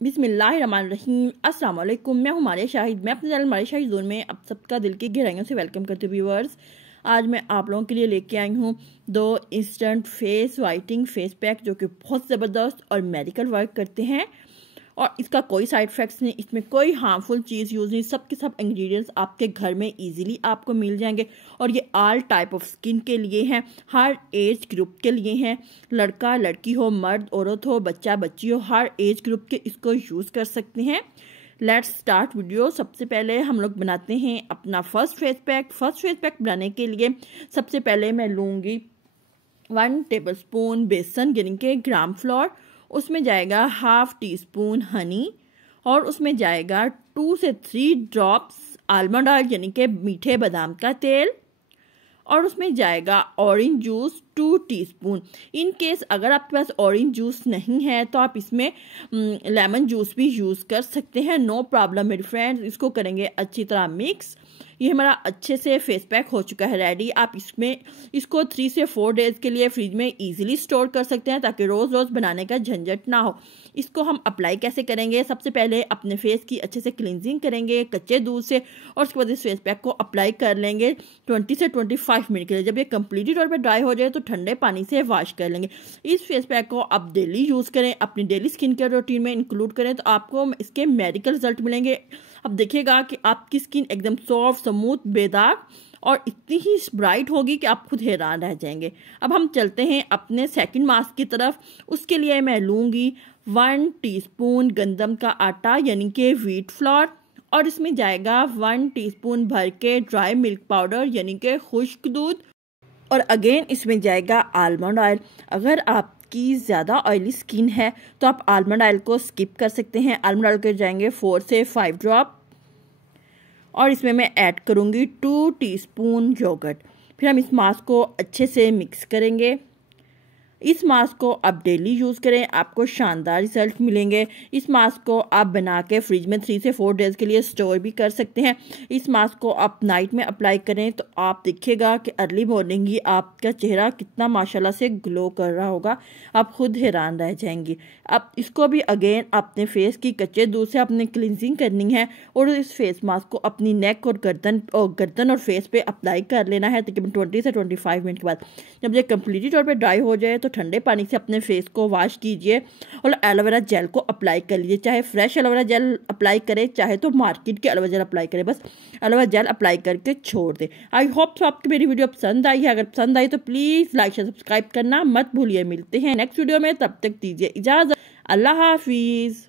बिस्मिल्लाहिर्रहमानिर्रहीम। अस्सलाम वालेकुम। मैं हूं मारिया शाहिद। मैं अपने चैनल मारिया शाहिद जोन में आप सबका दिल की गहराइयों से वेलकम करती हूँ। व्यूअर्स, आज मैं आप लोगों के लिए लेके आई हूँ 2 instant face whitening face pack जो कि बहुत ज़बरदस्त और मेडिकल वर्क करते हैं और इसका कोई साइड इफ़ेक्ट्स नहीं, इसमें कोई हार्मफुल चीज़ यूज़ नहीं। सब के सब इंग्रेडिएंट्स आपके घर में इजीली आपको मिल जाएंगे और ये ऑल टाइप ऑफ स्किन के लिए हैं, हर एज ग्रुप के लिए हैं। लड़का लड़की हो, मर्द औरत हो, बच्चा बच्ची हो, हर एज ग्रुप के इसको यूज़ कर सकते हैं। Let's start video. सबसे पहले हम लोग बनाते हैं अपना first face pack. First face pack बनाने के लिए सबसे पहले मैं लूँगी 1 टेबलस्पून बेसन यानी के ग्राम फ्लोर, उसमें जाएगा ½ टीस्पून हनी और उसमें जाएगा 2 से 3 ड्रॉप्स आलमंड ऑयल यानी कि मीठे बादाम का तेल और उसमें जाएगा orange juice 2 teaspoon. In case अगर आपके पास ऑरेंज जूस नहीं है तो आप इसमें लेमन जूस भी यूज़ कर सकते हैं, नो प्रॉब्लम मेरे फ्रेंड्स। इसको करेंगे अच्छी तरह मिक्स। ये हमारा अच्छे से फेस पैक हो चुका है रेडी। आप इसको 3 से 4 डेज़ के लिए फ्रिज में इजीली स्टोर कर सकते हैं ताकि रोज़ रोज़ बनाने का झंझट ना हो। इसको हम अप्लाई कैसे करेंगे? सबसे पहले अपने फेस की अच्छे से क्लींजिंग करेंगे कच्चे दूध से और उसके बाद इस फेस पैक को अप्लाई कर लेंगे 20 से 25 मिनट के लिए। जब ये कम्प्लीटली तौर पर ड्राई हो जाए तो ठंडे पानी से वॉश कर लेंगे। इस फेस पैक को आप डेली यूज़ करें, अपनी डेली स्किन केयर रूटीन में इंक्लूड करें तो आपको इसके मेडिकल रिजल्ट मिलेंगे। अब देखिएगा कि आपकी स्किन एकदम सॉफ्ट, स्मूथ, बेदाग और इतनी ही ब्राइट होगी कि आप खुद हैरान रह जाएंगे। अब हम चलते हैं अपने सेकंड मास्क की तरफ। उसके लिए मैं लूँगी 1 टीस्पून गंदम का आटा यानी कि व्हीट फ्लोर और इसमें जाएगा 1 टीस्पून भर के ड्राई मिल्क पाउडर यानी कि खुश्क दूध और अगेन इसमें जाएगा आलमंड ऑयल। अगर आपकी ज़्यादा ऑयली स्किन है तो आप आलमंड ऑयल को स्किप कर सकते हैं। आलमंड ऑयल के जाएंगे 4 से 5 ड्रॉप और इसमें मैं ऐड करूँगी 2 टीस्पून योगर्ट। फिर हम इस मास्क को अच्छे से मिक्स करेंगे। इस मास्क को आप डेली यूज़ करें, आपको शानदार रिजल्ट मिलेंगे। इस मास्क को आप बना के फ्रिज में 3 से 4 डेज़ के लिए स्टोर भी कर सकते हैं। इस मास्क को आप नाइट में अप्लाई करें तो आप देखिएगा कि अर्ली मॉर्निंग ही आपका चेहरा कितना माशाल्लाह से ग्लो कर रहा होगा, आप खुद हैरान रह जाएंगी। अब इसको भी अगेन अपने फेस की कच्चे दूध से आपने क्लिनजिंग करनी है और इस फेस मास्क को अपनी नेक और गर्दन और फेस पे अप्लाई कर लेना है तकरीबन 20 से 25 मिनट के बाद। जब ये कम्प्लीटली तौर पर ड्राई हो जाए तो ठंडे पानी से अपने फेस को वॉश कीजिए और एलोवेरा जेल को अप्लाई कर लीजिए। चाहे फ्रेश एलोवेरा जेल अप्लाई करें, चाहे तो मार्केट के एलोवेरा जेल अप्लाई करें, बस एलोवेरा जेल अप्लाई करके छोड़ दें। आई होप तो आपको मेरी वीडियो पसंद आई है। अगर पसंद आई तो प्लीज़ लाइक शेयर सब्सक्राइब करना मत भूलिए। मिलते हैं नेक्स्ट वीडियो में, तब तक दीजिए इजाज़त। अल्लाह हाफिज़।